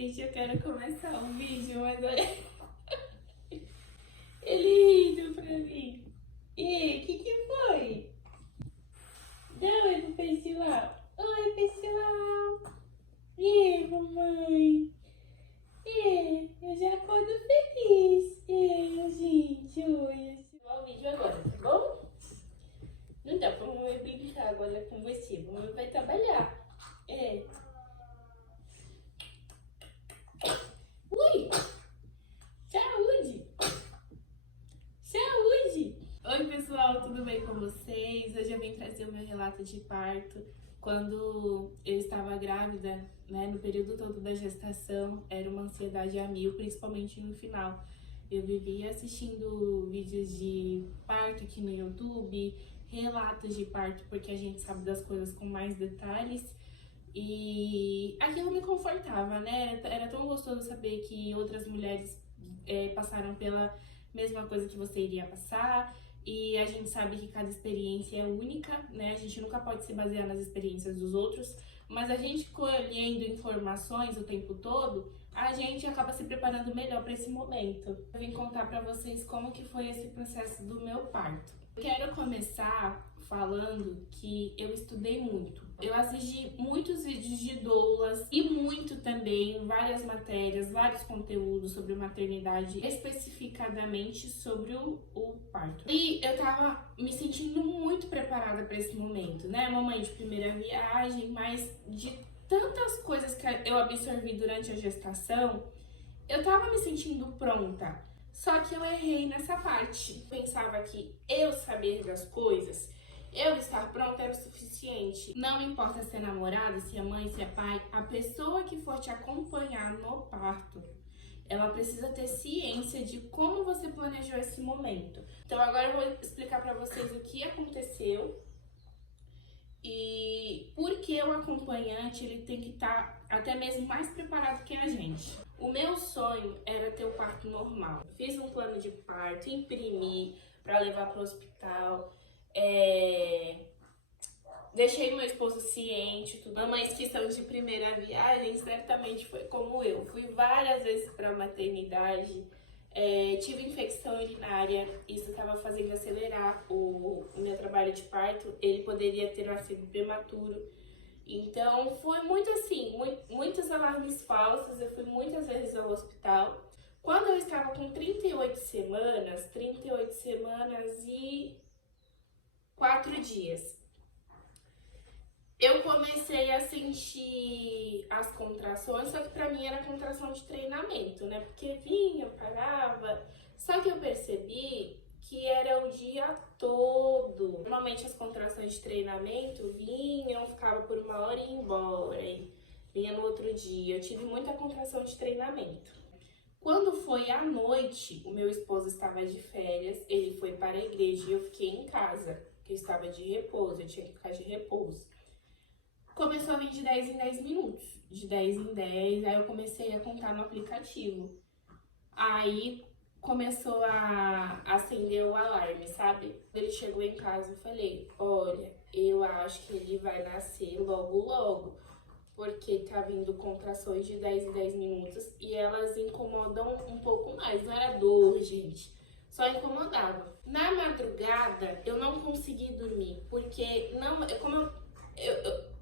gente, eu quero começar um vídeo, mas olha, ele rindo pra mim. E aí, o que foi? Dá um oi pro pessoal. Oi, pessoal. E aí, mamãe? E aí, eu já acordo feliz. E aí, gente, oi. Vou o vídeo agora, tá bom? Não dá pra mamãe brincar agora com você. Mamãe vai trabalhar. É. Ui! Saúde! Saúde! Oi pessoal, tudo bem com vocês? Hoje eu vim trazer o meu relato de parto. Quando eu estava grávida, né, no período todo da gestação, era uma ansiedade a mil, principalmente no final. Eu vivia assistindo vídeos de parto aqui no YouTube, relatos de parto, porque a gente sabe das coisas com mais detalhes. E aquilo me confortava, né? Era tão gostoso saber que outras mulheres passaram pela mesma coisa que você iria passar. E a gente sabe que cada experiência é única, né? A gente nunca pode se basear nas experiências dos outros, mas a gente colhendo informações o tempo todo, a gente acaba se preparando melhor para esse momento. Eu vim contar para vocês como que foi esse processo do meu parto. Eu quero começar falando que eu estudei muito. Eu assisti muitos vídeos de doulas e muito também, várias matérias, vários conteúdos sobre maternidade, especificadamente sobre o parto. E eu tava me sentindo muito preparada para esse momento, né? Mamãe de primeira viagem, mas de tantas coisas que eu absorvi durante a gestação, eu tava me sentindo pronta. Só que eu errei nessa parte. Pensava que eu saber das coisas, eu estar pronta era o suficiente. Não importa se é namorado, se é mãe, se é pai, a pessoa que for te acompanhar no parto, ela precisa ter ciência de como você planejou esse momento. Então agora eu vou explicar pra vocês o que aconteceu e por que o acompanhante ele tem que estar até mesmo mais preparado que a gente. O meu sonho era ter o parto normal. Fiz um plano de parto, imprimi para levar para o hospital, deixei meu esposo ciente, tudo. Mamães que são de primeira viagem certamente foi como eu. Fui várias vezes para a maternidade, tive infecção urinária, isso estava fazendo acelerar o meu trabalho de parto. Ele poderia ter nascido prematuro. Então foi muito assim, muitos alarmes falsos, eu fui muitas vezes ao hospital. Quando eu estava com 38 semanas e 4 dias, eu comecei a sentir as contrações, só que pra mim era contração de treinamento, né? Porque vinha, parava, só que eu percebi que era o dia todo. Normalmente as contrações de treinamento vinham, ficava por 1 hora e ia embora, e vinha no outro dia. Eu tive muita contração de treinamento. Quando foi à noite, o meu esposo estava de férias, ele foi para a igreja e eu fiquei em casa, que eu estava de repouso, eu tinha que ficar de repouso. Começou a vir de 10 em 10 minutos, de 10 em 10, aí eu comecei a contar no aplicativo. Aí começou a acender o alarme, sabe? Ele chegou em casa e falei, olha, eu acho que ele vai nascer logo logo, porque tá vindo contrações de 10 em 10 minutos e elas incomodam um pouco mais, não era dor, gente, só incomodava. Na madrugada eu não consegui dormir, porque não,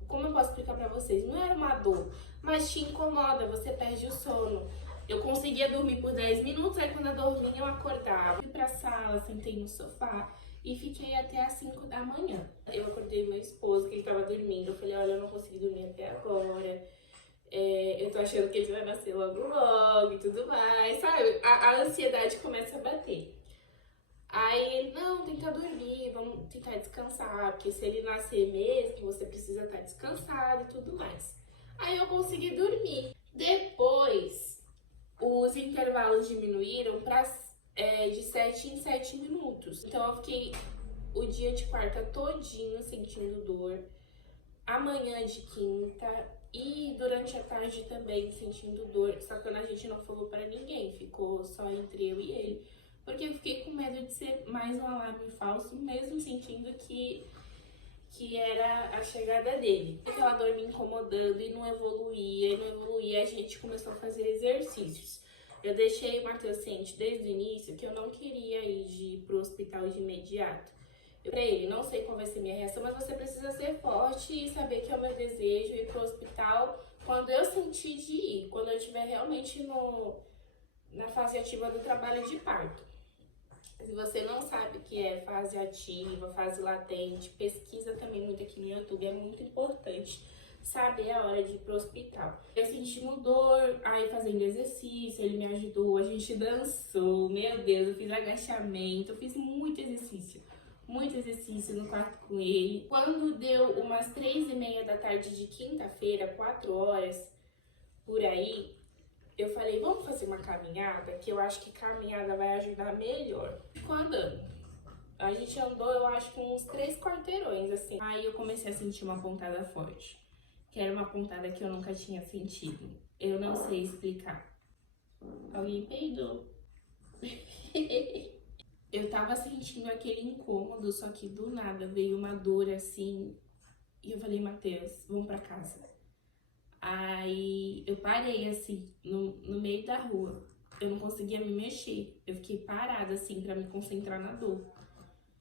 como eu posso explicar pra vocês, não era uma dor, mas te incomoda, você perde o sono. Eu conseguia dormir por 10 minutos, aí quando eu dormia eu acordava. Fui pra sala, sentei no sofá e fiquei até às 5 da manhã. Eu acordei meu esposo, que ele tava dormindo, eu falei, olha, eu não consegui dormir até agora. Eu tô achando que ele vai nascer logo logo e tudo mais, sabe? A ansiedade começa a bater. Aí ele, não, tenta dormir, vamos tentar descansar, porque se ele nascer mesmo, você precisa estar descansado e tudo mais. Aí eu consegui dormir. Depois, os intervalos diminuíram para de 7 em 7 minutos. Então eu fiquei o dia de quarta todinho sentindo dor, amanhã de quinta e durante a tarde também sentindo dor. Só que a gente não falou para ninguém, ficou só entre eu e ele. Porque eu fiquei com medo de ser mais um alarme falso, mesmo sentindo que que era a chegada dele. Aquela dor me incomodando e não evoluía, a gente começou a fazer exercícios. Eu deixei o Matheus ciente desde o início que eu não queria ir pro hospital de imediato. Eu falei pra ele, não sei qual vai ser minha reação, mas você precisa ser forte e saber que é o meu desejo ir pro hospital quando eu sentir de ir, quando eu estiver realmente na fase ativa do trabalho de parto. Se você não sabe o que é fase ativa, fase latente, pesquisa também muito aqui no YouTube, é muito importante saber a hora de ir pro hospital. Eu senti dor, aí fazendo exercício, ele me ajudou, a gente dançou, meu Deus, eu fiz agachamento, eu fiz muito exercício no quarto com ele. Quando deu umas 3h30 da tarde de quinta-feira, 4 horas, por aí, eu falei, vamos fazer uma caminhada, que eu acho que caminhada vai ajudar melhor. Ficou andando. A gente andou, eu acho que uns 3 quarteirões, assim. Aí eu comecei a sentir uma pontada forte, que era uma pontada que eu nunca tinha sentido. Eu não sei explicar. Alguém peidou. Eu tava sentindo aquele incômodo, só que do nada veio uma dor assim. E eu falei, Matheus, vamos pra casa. Aí eu parei assim, no meio da rua. Eu não conseguia me mexer. Eu fiquei parada assim pra me concentrar na dor.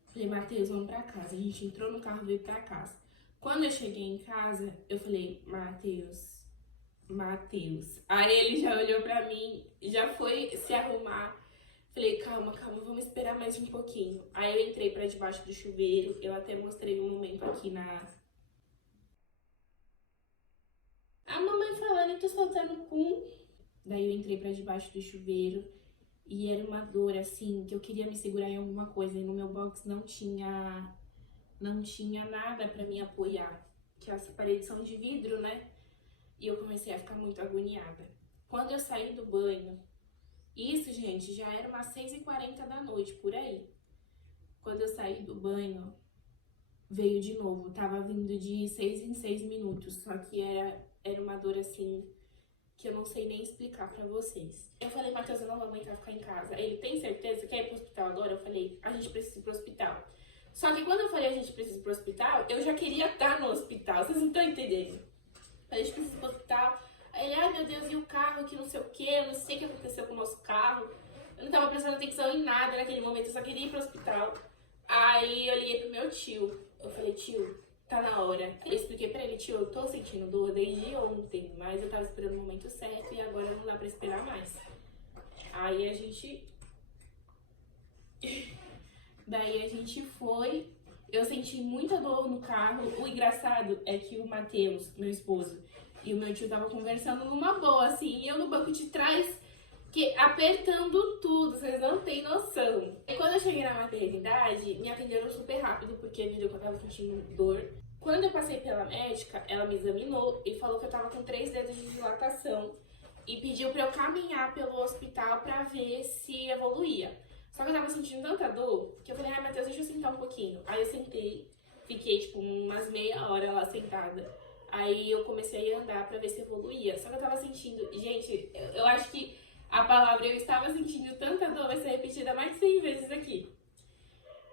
Falei, Matheus, vamos pra casa. A gente entrou no carro e veio pra casa. Quando eu cheguei em casa, eu falei, Matheus. Aí ele já olhou pra mim, já foi se arrumar. Falei, calma, vamos esperar mais um pouquinho. Aí eu entrei pra debaixo do chuveiro. Eu até mostrei um momento aqui a mamãe falando, eu tô soltando pum. Daí eu entrei pra debaixo do chuveiro e era uma dor assim, que eu queria me segurar em alguma coisa. E no meu box não tinha nada pra me apoiar. Que as paredes são de vidro, né? E eu comecei a ficar muito agoniada. Quando eu saí do banho, isso, gente, já era umas 6h40 da noite, por aí. Quando eu saí do banho, veio de novo. Tava vindo de 6 em 6 minutos, só que era uma dor assim que eu não sei nem explicar pra vocês. Eu falei, Matheus, eu não vou aguentar ficar em casa. Ele, tem certeza? Quer ir pro hospital agora? Eu falei, a gente precisa ir pro hospital. Só que quando eu falei a gente precisa ir pro hospital, eu já queria estar no hospital. Vocês não estão entendendo? A gente precisa ir pro hospital. Aí ele, ai meu Deus, e o carro que não sei o que, eu não sei o que aconteceu com o nosso carro. Eu não tava prestando atenção em nada naquele momento, eu só queria ir pro hospital. Aí eu liguei pro meu tio. Eu falei, tio, tá na hora. Eu expliquei pra ele, tio, eu tô sentindo dor desde ontem, mas eu tava esperando o momento certo e agora não dá pra esperar mais. Aí a gente... Daí a gente foi, eu senti muita dor no carro. O engraçado é que o Matheus, meu esposo, e o meu tio tava conversando numa boa, assim, e eu no banco de trás, apertando tudo, vocês não têm noção. E quando eu cheguei na maternidade, me atenderam super rápido, porque viram que eu tava sentindo dor. Quando eu passei pela médica, ela me examinou e falou que eu tava com 3 dedos de dilatação e pediu pra eu caminhar pelo hospital pra ver se evoluía. Só que eu tava sentindo tanta dor que eu falei, ai Matheus, deixa eu sentar um pouquinho. Aí eu sentei, fiquei tipo umas meia hora lá sentada. Aí eu comecei a andar pra ver se evoluía. Só que eu tava sentindo, gente, eu acho que a palavra eu estava sentindo tanta dor vai ser repetida mais de 100 vezes aqui.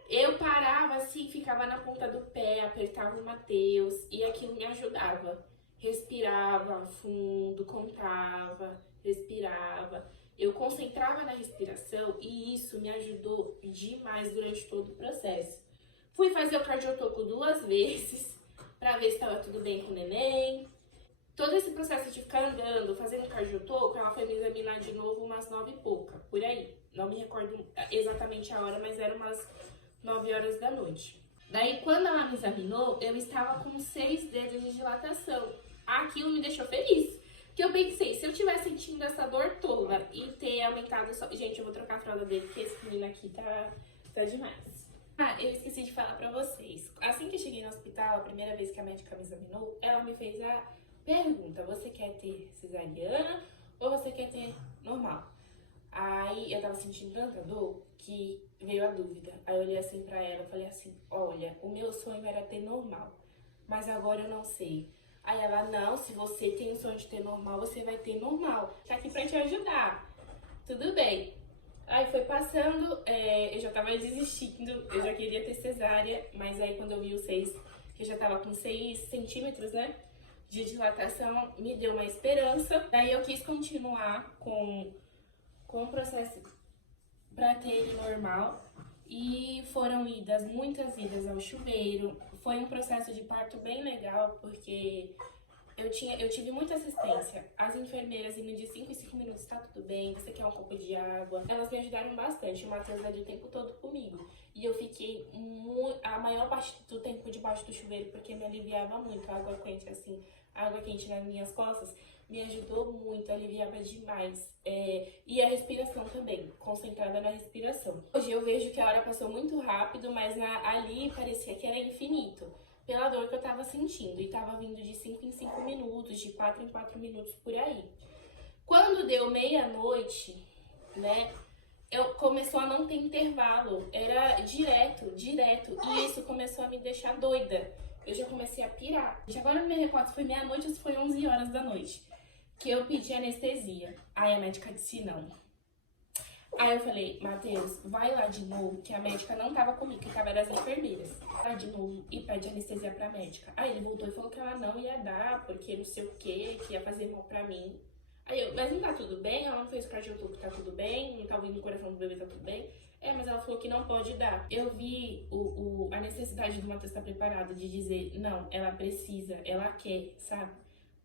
Eu parava assim, ficava na ponta do pé, apertava o Matheus e aquilo me ajudava. Respirava fundo, contava, respirava. Eu concentrava na respiração e isso me ajudou demais durante todo o processo. Fui fazer o cardiotoco 2 vezes pra ver se estava tudo bem com o neném. Todo esse processo de ficar andando, fazendo cardiotoco, ela foi me examinar de novo umas 9 e pouca, por aí. Não me recordo exatamente a hora, mas era umas 9 horas da noite. Daí, quando ela me examinou, eu estava com 6 dedos de dilatação. Aquilo me deixou feliz. Porque eu pensei, se eu tivesse sentindo essa dor toda e ter aumentado só... Gente, eu vou trocar a fralda dele, porque esse menino aqui tá demais. Ah, eu esqueci de falar pra vocês. Assim que eu cheguei no hospital, a primeira vez que a médica me examinou, ela me fez a pergunta, você quer ter cesariana ou você quer ter normal? Aí eu tava sentindo tanta dor que veio a dúvida. Aí eu olhei assim pra ela e falei assim, olha, o meu sonho era ter normal, mas agora eu não sei. Aí ela, não, se você tem o sonho de ter normal, você vai ter normal. Tá aqui pra te ajudar. Tudo bem. Aí foi passando, eu já tava desistindo, eu já queria ter cesárea, mas aí quando eu vi os 6 que já tava com 6 centímetros, né, de dilatação, me deu uma esperança. Daí eu quis continuar com o processo para ter ele normal. E foram muitas idas ao chuveiro. Foi um processo de parto bem legal, porque eu tive muita assistência. As enfermeiras indo de 5 em 5 minutos, tá tudo bem, você quer um copo de água? Elas me ajudaram bastante, o Matheus ali o tempo todo comigo. E eu fiquei a maior parte do tempo debaixo do chuveiro, porque me aliviava muito a água quente, assim, a água quente nas minhas costas. Me ajudou muito, aliviava demais. E a respiração também, concentrada na respiração. Hoje eu vejo que a hora passou muito rápido, mas ali parecia que era infinito. Pela dor que eu tava sentindo, e tava vindo de 5 em 5 minutos, de 4 em 4 minutos por aí. Quando deu meia-noite, né, começou a não ter intervalo, era direto, e isso começou a me deixar doida. Eu já comecei a pirar. Agora não me recordo se foi meia-noite ou se foi 11 horas da noite, que eu pedi anestesia. Aí a médica disse não. Aí eu falei, Matheus, vai lá de novo, que a médica não tava comigo, que tava das enfermeiras. Vai lá de novo e pede anestesia pra médica. Aí ele voltou e falou que ela não ia dar, porque não sei o que ia fazer mal pra mim. Aí eu, mas não tá tudo bem? Ela não fez cardiotopo, tá tudo bem? Não tá ouvindo o coração do bebê, tá tudo bem? Mas ela falou que não pode dar. Eu vi a necessidade do Matheus estar preparado de dizer, não, ela precisa, ela quer, sabe?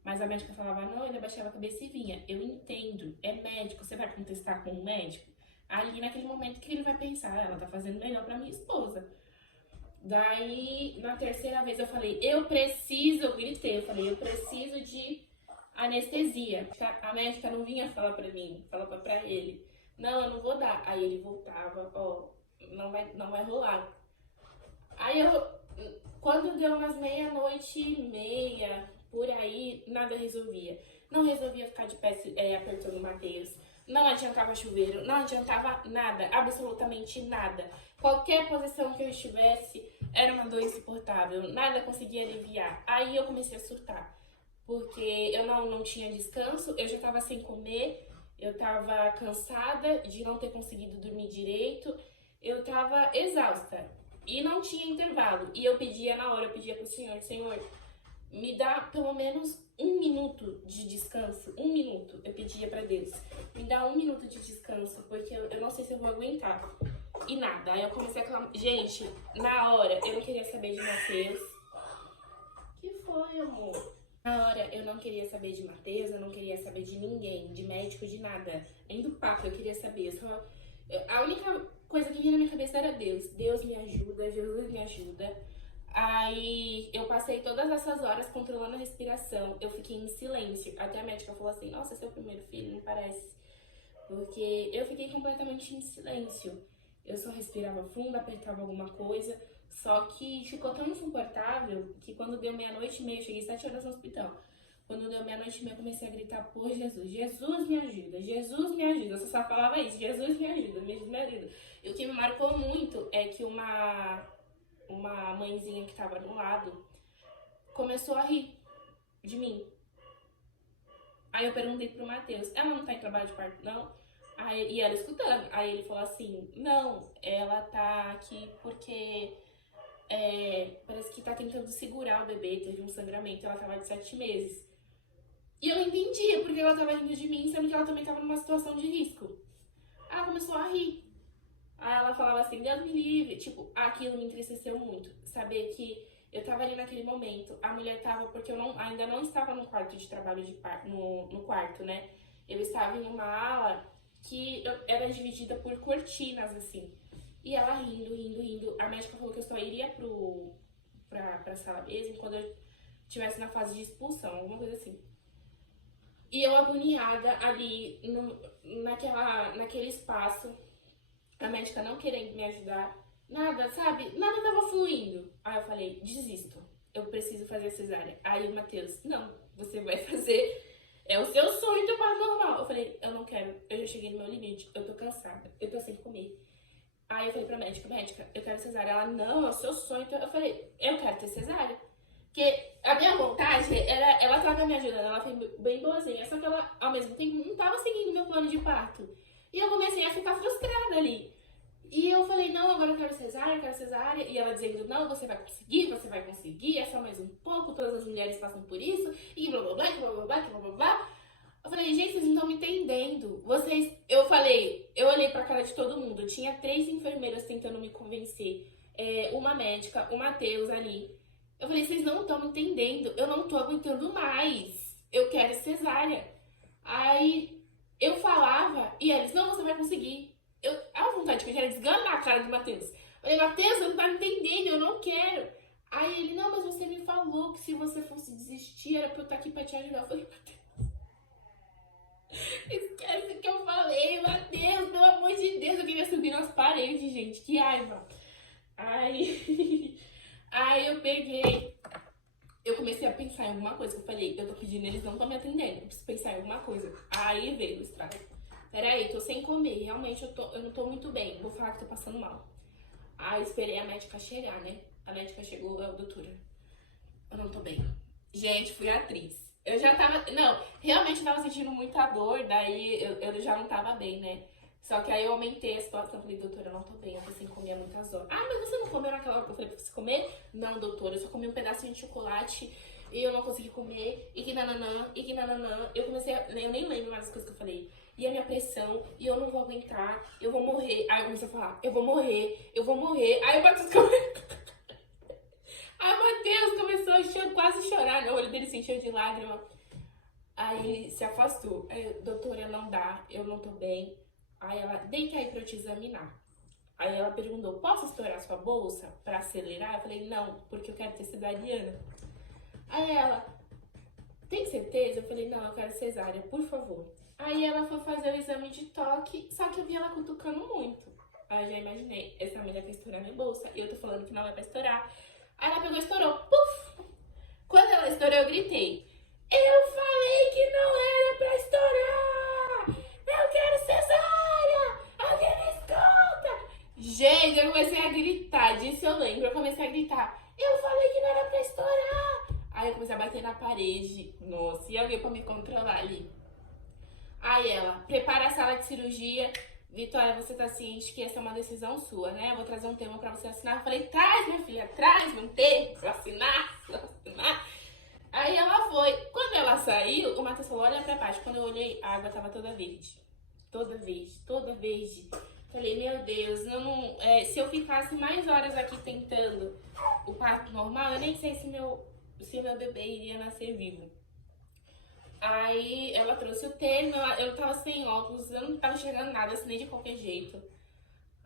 Mas a médica falava, não, ele abaixava a cabeça e vinha. Eu entendo, é médico, você vai contestar com o médico? Ali naquele momento que ele vai pensar, ela tá fazendo melhor pra minha esposa. Daí, na terceira vez eu falei, eu gritei, eu falei, eu preciso de anestesia. A médica não vinha falar pra mim, falava pra ele, não, eu não vou dar. Aí ele voltava, ó, não vai rolar. Aí quando deu umas meia-noite e meia, por aí, nada resolvia. Não resolvia ficar de pé apertando o Matheus. Não adiantava chuveiro, não adiantava nada, absolutamente nada. Qualquer posição que eu estivesse era uma dor insuportável, nada conseguia aliviar. Aí eu comecei a surtar, porque eu não tinha descanso, eu já tava sem comer, eu tava cansada de não ter conseguido dormir direito, eu tava exausta e não tinha intervalo. E eu pedia pro Senhor, me dá pelo menos 1 minuto de descanso, 1 minuto, eu pedia pra Deus, me dá 1 minuto de descanso, porque eu não sei se eu vou aguentar. E nada, aí eu comecei a clamar, gente, na hora eu não queria saber de Matheus. Que foi, amor? Na hora eu não queria saber de Matheus, eu não queria saber de ninguém, de médico, de nada, nem do papo eu queria saber, a única coisa que vinha na minha cabeça era Deus. Deus me ajuda, Jesus me ajuda. Aí eu passei todas essas horas controlando a respiração, eu fiquei em silêncio, até a médica falou assim, nossa, seu primeiro filho, não parece, porque eu fiquei completamente em silêncio, eu só respirava fundo, apertava alguma coisa, só que ficou tão insuportável que quando deu meia-noite e meia, eu cheguei 7 horas no hospital, quando deu meia-noite e meia eu comecei a gritar por Jesus, Jesus me ajuda, Jesus me ajuda, eu só falava isso, Jesus me ajuda, me ajuda. E o que me marcou muito é que uma mãezinha que tava do lado começou a rir de mim. Aí eu perguntei pro Matheus, ela não tá em trabalho de parto, não? E ela escutando. Aí ele falou assim, não, ela tá aqui porque parece que tá tentando segurar o bebê, teve um sangramento, ela tava de 7 meses. E eu não entendia porque ela tava rindo de mim, sendo que ela também tava numa situação de risco. Ela começou a rir. Aí ela falava assim, Deus me livre. Tipo, aquilo me entristeceu muito. Saber que eu tava ali naquele momento, a mulher tava, porque eu ainda não estava no quarto de trabalho de parto, no quarto, né? Eu estava em uma ala que era dividida por cortinas, assim. E ela rindo. A médica falou que eu só iria pra sala mesmo quando eu estivesse na fase de expulsão, alguma coisa assim. E eu agoniada ali, naquele espaço, a médica não querendo me ajudar, nada, sabe? Nada tava fluindo. Aí eu falei, desisto, eu preciso fazer cesárea. Aí o Matheus, não, você vai fazer, é o seu sonho do parto normal. Eu falei, eu não quero, eu já cheguei no meu limite, eu tô cansada, eu tô sem comer. Aí eu falei pra médica, eu quero cesárea. Ela, não, é o seu sonho. Eu falei, eu quero ter cesárea. Porque a minha vontade era, ela tava me ajudando, ela foi bem boazinha, só que ela, ao mesmo tempo, não tava seguindo meu plano de parto. E eu comecei a ficar frustrada ali. E eu falei, não, agora eu quero cesárea, eu quero cesárea. E ela dizendo, não, você vai conseguir, é só mais um pouco, todas as mulheres passam por isso, e blá blá blá, blá blá blá, blá blá blá. Eu falei, gente, vocês não estão me entendendo. Eu falei, eu olhei pra cara de todo mundo. Tinha 3 enfermeiras tentando me convencer. Uma médica, o Matheus ali. Eu falei, vocês não estão me entendendo. Eu não tô aguentando mais. Eu quero cesárea. Aí eu falava e eles, não, você vai conseguir. A vontade que eu queria desganar a cara do Matheus. Eu falei, Matheus, você não tá me entendendo, eu não quero. Aí ele, não, mas você me falou que se você fosse desistir era pra eu estar aqui pra te ajudar. Eu falei, Matheus, esquece o que eu falei, Matheus, pelo amor de Deus, eu queria subir nas paredes, gente, que raiva. Aí, aí eu comecei a pensar em alguma coisa, eu falei, eu tô pedindo, eles não estão me atendendo, eu preciso pensar em alguma coisa. Aí veio o estrago. Peraí, tô sem comer, realmente eu não tô muito bem, vou falar que tô passando mal. Aí esperei a médica chegar, né? A médica chegou, doutora, eu não tô bem. Gente, fui atriz. Eu já tava. Não, realmente eu tava sentindo muita dor, daí eu já não tava bem, né? Só que aí eu aumentei a situação. Falei, doutora, eu não tô bem, eu tô sem comer há muitas horas. Ah, mas você não comeu naquela hora que eu falei pra você comer? Não, doutora, eu só comi um pedacinho de chocolate e eu não consegui comer. E que nananã, e que nananã. Eu comecei a. Eu nem lembro mais as coisas que eu falei. E a minha pressão, e eu não vou aguentar, eu vou morrer. Aí eu comecei a falar, eu vou morrer, eu vou morrer. Aí o Matheus começou. Aí o Matheus começou a quase chorar, né? O olho dele se encheu de lágrima. Aí ele se afastou. Aí, doutora, não dá, eu não tô bem. Aí ela, deita aí pra eu te examinar. Aí ela perguntou, posso estourar sua bolsa pra acelerar? Eu falei, não, porque eu quero ter cesariana. Aí ela, tem certeza? Eu falei, não, eu quero cesárea, por favor. Aí ela foi fazer o exame de toque, só que eu vi ela cutucando muito. Aí eu já imaginei, essa mulher quer estourar minha bolsa, e eu tô falando que não é pra estourar. Aí ela pegou e estourou, puf! Quando ela estourou, eu gritei, eu falei que não era pra estourar! Eu quero cesárea! Alguém me escuta! Gente, eu comecei a gritar, disso eu lembro. Eu comecei a gritar, eu falei que não era pra estourar! Aí eu comecei a bater na parede. Nossa, e alguém pra me controlar ali. Aí ela, prepara a sala de cirurgia. Vitória, você tá ciente que essa é uma decisão sua, né? Eu vou trazer um termo pra você assinar. Eu falei, traz, minha filha, traz um termo pra eu assinar. Aí ela foi. Quando ela saiu, o Matheus falou, olha pra baixo. Quando eu olhei, a água tava toda verde. Toda verde, toda verde. Falei, meu Deus, se eu ficasse mais horas aqui tentando o parto normal, eu nem sei se o meu bebê iria nascer vivo. Aí ela trouxe o termo, eu tava sem óculos, eu não tava enxergando nada, assim, nem de qualquer jeito.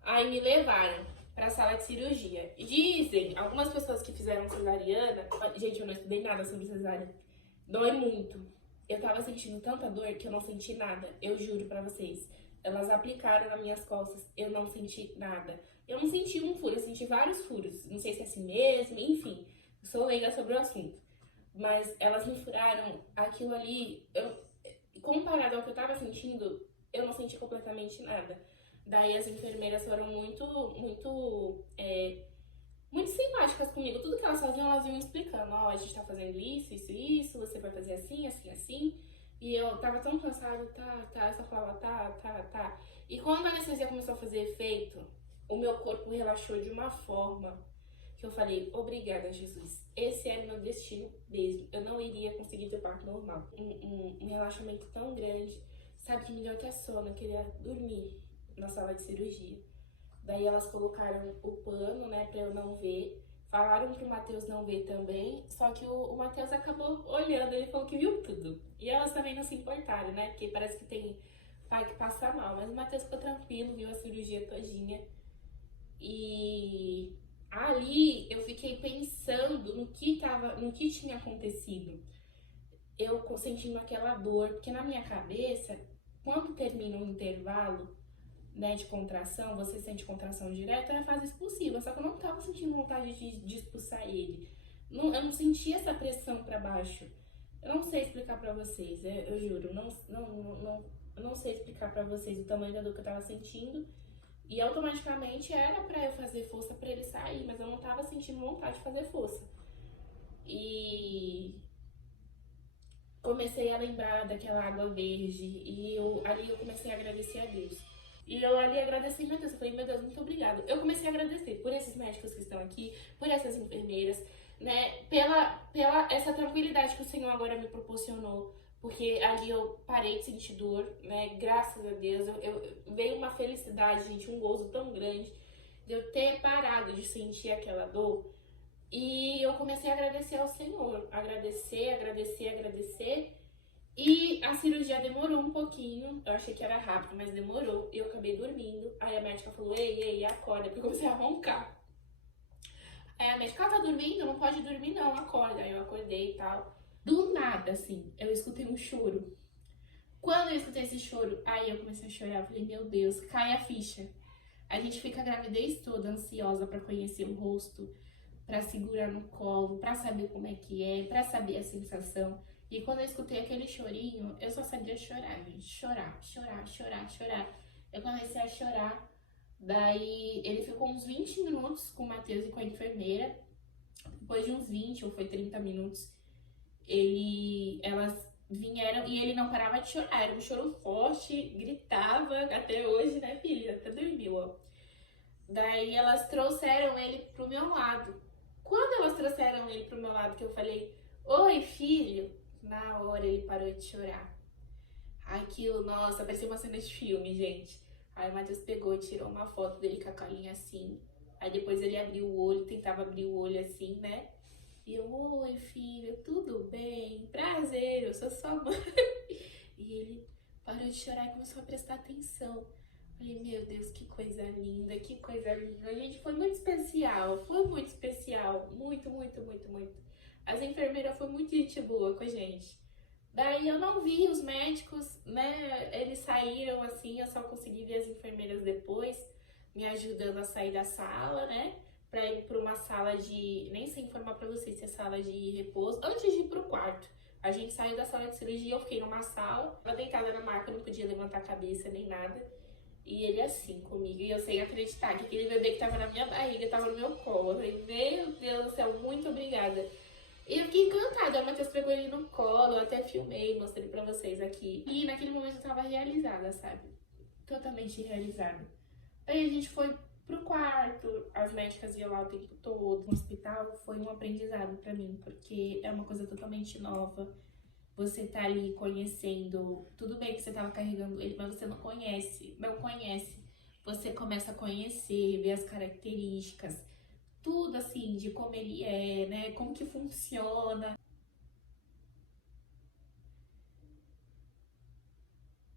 Aí me levaram pra sala de cirurgia. Dizem, algumas pessoas que fizeram cesariana, gente, eu não estudei nada sobre cesárea, dói muito. Eu tava sentindo tanta dor que eu não senti nada, eu juro pra vocês. Elas aplicaram nas minhas costas, eu não senti nada. Eu não senti um furo, eu senti vários furos. Não sei se é assim mesmo, enfim. Eu sou leiga sobre o assunto. Mas elas me furaram aquilo ali, comparado ao que eu tava sentindo, eu não senti completamente nada. Daí as enfermeiras foram muito simpáticas comigo. Tudo que elas faziam, elas iam explicando. Ó, a gente tá fazendo isso, isso, isso, você vai fazer assim, assim, assim. E eu tava tão cansada, eu só falava, tá. E quando a anestesia começou a fazer efeito, o meu corpo relaxou de uma forma que eu falei, obrigada, Jesus. Esse era o meu destino mesmo. Eu não iria conseguir ter parto normal. Um relaxamento tão grande, sabe, que me deu até sono, eu queria dormir na sala de cirurgia. Daí elas colocaram o pano, né, pra eu não ver. Falaram pro Matheus não ver também, só que o Matheus acabou olhando, ele falou que viu tudo. E elas também não se importaram, né, porque parece que tem pai que passa mal. Mas o Matheus ficou tranquilo, viu a cirurgia todinha. E ali eu fiquei pensando no que tinha acontecido. Eu sentindo aquela dor, porque na minha cabeça, quando termina um intervalo, né, de contração, você sente contração direta, é a fase expulsiva, só que eu não tava sentindo vontade de expulsar ele. Eu não sentia essa pressão pra baixo. Eu não sei explicar pra vocês, eu juro, eu não sei explicar pra vocês o tamanho da dor que eu tava sentindo. E automaticamente era pra eu fazer força pra ele sair, mas eu não tava sentindo vontade de fazer força. E comecei a lembrar daquela água verde, ali eu comecei a agradecer a Deus. E eu ali agradeci, meu Deus, eu falei, meu Deus, muito obrigada. Eu comecei a agradecer por esses médicos que estão aqui, por essas enfermeiras, né, pela essa tranquilidade que o Senhor agora me proporcionou. Porque ali eu parei de sentir dor, né, graças a Deus. Veio uma felicidade, gente, um gozo tão grande de eu ter parado de sentir aquela dor. E eu comecei a agradecer ao Senhor, agradecer. E a cirurgia demorou um pouquinho, eu achei que era rápido, mas demorou. E eu acabei dormindo. Aí a médica falou, ei, acorda, porque eu comecei a roncar. Aí a médica, tá dormindo? Não pode dormir não, acorda. Aí eu acordei e tal. Do nada, assim, eu escutei um choro. Quando eu escutei esse choro, aí eu comecei a chorar. Eu falei, meu Deus, cai a ficha. A gente fica a gravidez toda ansiosa pra conhecer o rosto, pra segurar no colo, pra saber como é, pra saber a sensação. E quando eu escutei aquele chorinho, eu só sabia chorar, gente. Chorar. Eu comecei a chorar. Daí ele ficou uns 20 minutos com o Matheus e com a enfermeira. Depois de uns 20 ou foi 30 minutos, elas vieram e ele não parava de chorar. Era um choro forte, gritava até hoje, né, filha? Até dormiu, ó. Daí elas trouxeram ele pro meu lado. Quando elas trouxeram ele pro meu lado, que eu falei, oi, filho, na hora ele parou de chorar. Aquilo, nossa, parecia uma cena de filme, gente. Aí o Matheus pegou e tirou uma foto dele com a carinha assim. Aí depois ele abriu o olho, tentava abrir o olho assim, né? E eu, oi, filho, tudo bem? Prazer, eu sou sua mãe. E ele parou de chorar e começou a prestar atenção. Falei, meu Deus, que coisa linda, que coisa linda. A gente foi muito especial, muito. As enfermeiras foram muito gente boa com a gente. Daí eu não vi os médicos, né, eles saíram assim, eu só consegui ver as enfermeiras depois, me ajudando a sair da sala, né, pra ir pra uma sala de, nem sei informar pra vocês se é sala de repouso, antes de ir pro quarto. A gente saiu da sala de cirurgia, eu fiquei numa sala, tava deitada na maca, não podia levantar a cabeça nem nada. E ele assim comigo, e eu sem acreditar que aquele bebê que tava na minha barriga tava no meu colo. Eu falei, meu Deus do céu, muito obrigada. E eu fiquei encantada, o Matheus pegou ele no colo, eu até filmei, mostrei pra vocês aqui. E naquele momento eu tava realizada, sabe? Totalmente realizada. Aí a gente foi pro quarto, as médicas iam lá o tempo todo. No hospital foi um aprendizado pra mim, porque é uma coisa totalmente nova. Você tá ali conhecendo, tudo bem que você tava carregando ele, mas você não conhece. Você começa a conhecer, ver as características, tudo assim, de como ele é, né, como que funciona.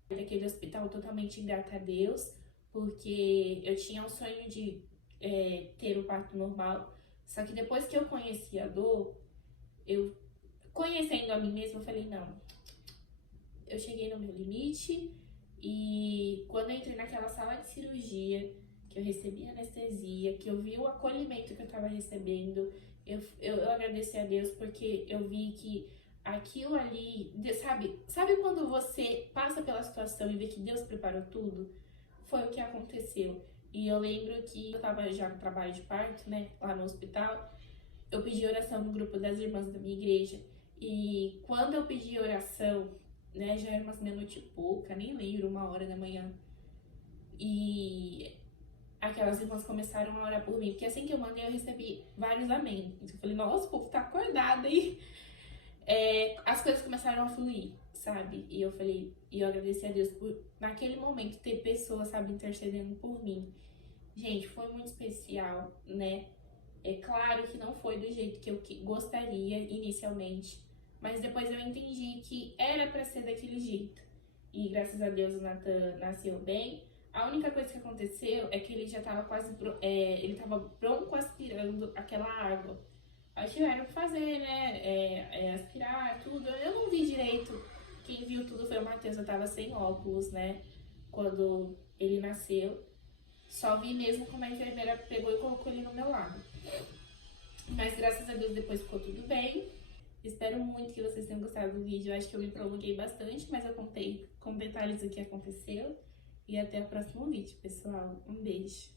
Daquele hospital totalmente grata a Deus, porque eu tinha o sonho de ter o parto normal, só que depois que eu conheci a dor, eu conhecendo a mim mesma, eu falei, não, eu cheguei no meu limite. E quando eu entrei naquela sala de cirurgia, que eu recebi anestesia, que eu vi o acolhimento que eu tava recebendo, eu agradeci a Deus, porque eu vi que aquilo ali, sabe quando você passa pela situação e vê que Deus preparou tudo? Foi o que aconteceu. E eu lembro que eu tava já no trabalho de parto, né, lá no hospital, eu pedi oração no grupo das irmãs da minha igreja. E quando eu pedi oração, né, já era umas meia-noite e pouca, nem lembro, 1h da manhã. E aquelas irmãs começaram a orar por mim, porque assim que eu mandei, eu recebi vários amém. Então eu falei, nossa, o povo tá acordado aí. As coisas começaram a fluir, sabe? E eu falei, e eu agradeci a Deus por, naquele momento, ter pessoas, sabe, intercedendo por mim. Gente, foi muito especial, né? É claro que não foi do jeito que eu gostaria inicialmente, mas depois eu entendi que era pra ser daquele jeito. E graças a Deus o Nathan nasceu bem. A única coisa que aconteceu é que ele já tava quase, ele tava broncoaspirando aquela água. Aí tiveram que fazer, né, aspirar, tudo. Eu não vi direito, quem viu tudo foi o Matheus, eu tava sem óculos, né, quando ele nasceu. Só vi mesmo como a enfermeira pegou e colocou ele no meu lado. Mas graças a Deus depois ficou tudo bem. Espero muito que vocês tenham gostado do vídeo. Eu acho que eu me prolonguei bastante, mas eu contei com detalhes o que aconteceu. E até o próximo vídeo, pessoal. Um beijo.